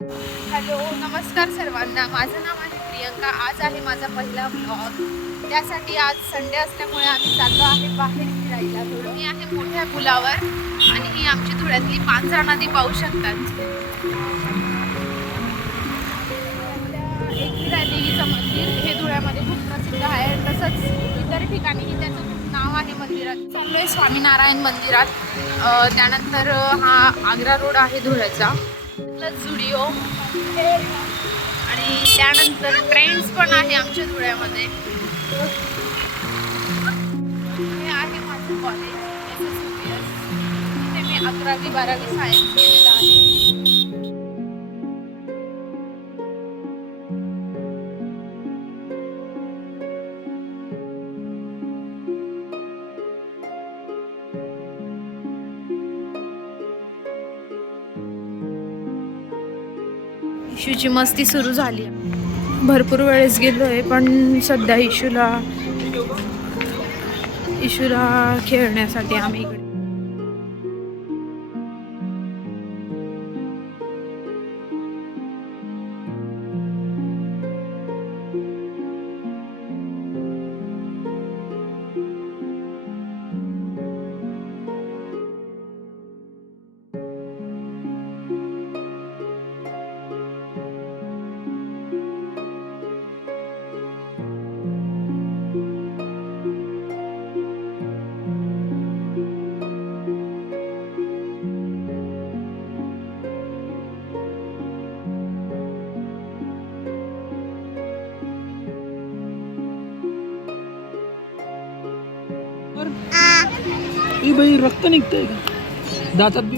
Hello, नमस्कार सर्वांना. माझं नाव आहे प्रियंका. आज आहे माझा पहिला ब्लॉग. त्यासाठी आज संडे असल्यामुळे आम्ही चाललो आहे बाहेर फिरायला. थोडं मी आहे मोठ्या पुलावर आणि ही आमची धुळ्यातली पांझरा नदी पाहू शकतात. एकविरा देवीचं मंदिर हे धुळ्यामध्ये खूप प्रसिद्ध आहे. तसंच इतर ठिकाणीही त्याचं खूप नाव आहे मंदिरात. चाललोय स्वामीनारायण मंदिरात. त्यानंतर हा आग्रा रोड आहे धुळ्याचा, झुडिओ आणि त्यानंतर ट्रेंड्स पण आहे आमच्या धुळ्यामध्ये. हे आहे माझं कॉलेज तिथे मी 11वी-12वी सायन्स केलेलं आहे. इशूची मस्ती सुरू झाली. भरपूर वेळेस गेलोय पण सध्या इशूला खेळण्यासाठी आम्ही इकडे. बाई रक्त निघतंय का दातात बी?